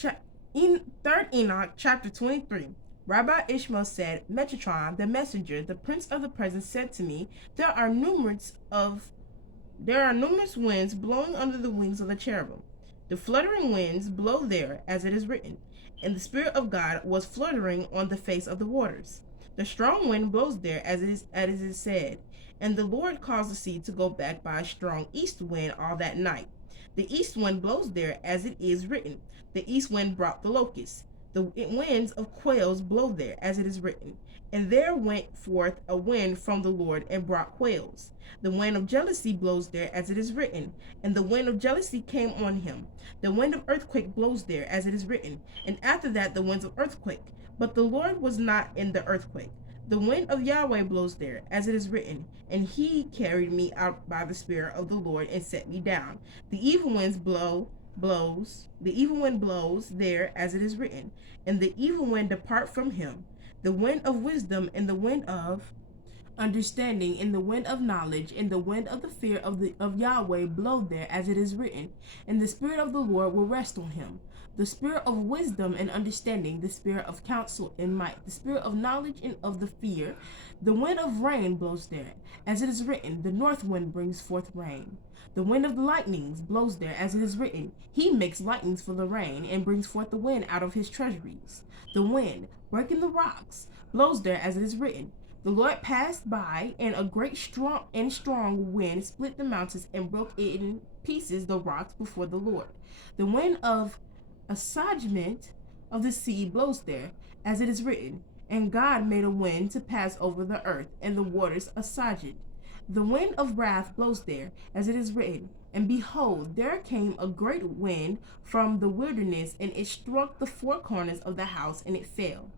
Third Enoch, chapter 23. Rabbi Ishmael said, Metatron, the messenger, the prince of the presence, said to me, There are numerous winds blowing under the wings of the cherubim. The fluttering winds blow there, as it is written, and the Spirit of God was fluttering on the face of the waters. The strong wind blows there, as it is said, and the Lord caused the sea to go back by a strong east wind all that night. The east wind blows there, as it is written. The east wind brought the locusts. The winds of quails blow there, as it is written. And there went forth a wind from the Lord and brought quails. The wind of jealousy blows there, as it is written. And the wind of jealousy came on him. The wind of earthquake blows there, as it is written. And after that, the winds of earthquake. But the Lord was not in the earthquake. The wind of Yahweh blows there, as it is written, and he carried me out by the Spirit of the Lord and set me down. The evil wind blows there, as it is written, and the evil wind depart from him. The wind of wisdom and the wind of understanding, and the wind of knowledge, and the wind of the fear of Yahweh blow there, as it is written, and the Spirit of the Lord will rest on him. The spirit of wisdom and understanding, the spirit of counsel and might, the spirit of knowledge and of the fear. The wind of rain blows there, as it is written, the north wind brings forth rain. The wind of the lightnings blows there, as it is written, he makes lightnings for the rain, and brings forth the wind out of his treasuries. The wind, breaking the rocks, blows there, as it is written, the Lord passed by, and a great strong wind split the mountains and broke in pieces the rocks before the Lord. The wind of assuagement of the sea blows there, as it is written, and God made a wind to pass over the earth, and the waters assuaged. The wind of wrath blows there, as it is written, and behold, there came a great wind from the wilderness, and it struck the four corners of the house, and it fell.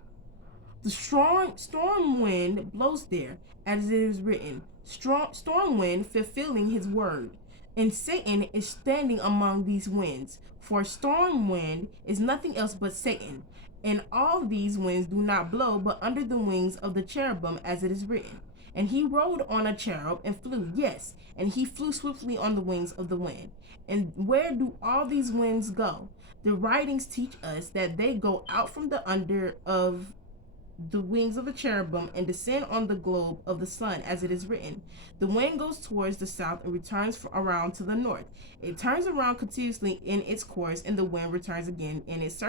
The storm wind blows there, as it is written, storm wind fulfilling his word. And Satan is standing among these winds, for storm wind is nothing else but Satan. And all these winds do not blow but under the wings of the cherubim, as it is written. And he rode on a cherub and flew, yes, and he flew swiftly on the wings of the wind. And where do all these winds go? The writings teach us that they go out from the under of the wings of the cherubim and descend on the globe of the sun, as it is written. The wind goes towards the south and returns around to the north. It turns around continuously in its course, and the wind returns again in its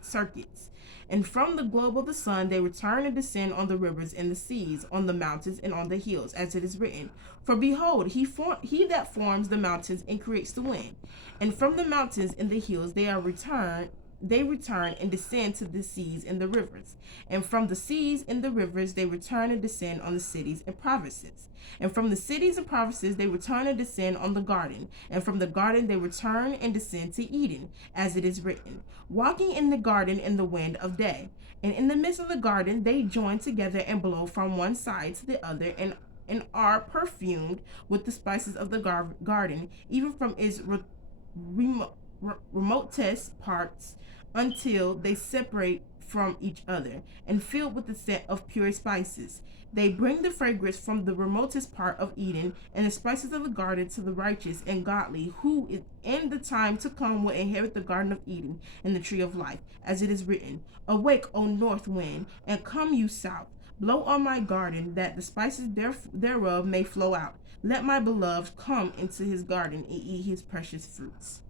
circuits. And from the globe of the sun they return and descend on the rivers and the seas, on the mountains and on the hills, as it is written. For behold, he that forms the mountains and creates the wind. And from the mountains and the hills they return and descend to the seas and the rivers. And from the seas and the rivers they return and descend on the cities and provinces. And from the cities and provinces they return and descend on the garden. And from the garden they return and descend to Eden, as it is written, walking in the garden in the wind of day. And in the midst of the garden they join together and blow from one side to the other, and are perfumed with the spices of the garden, even from its remotest parts, until they separate from each other, and filled with the scent of pure spices. They bring the fragrance from the remotest part of Eden, and the spices of the garden to the righteous and godly, who in the time to come will inherit the garden of Eden and the tree of life, as it is written, Awake, O north wind, and come you south. Blow on my garden, that the spices thereof may flow out. Let my beloved come into his garden and eat his precious fruits.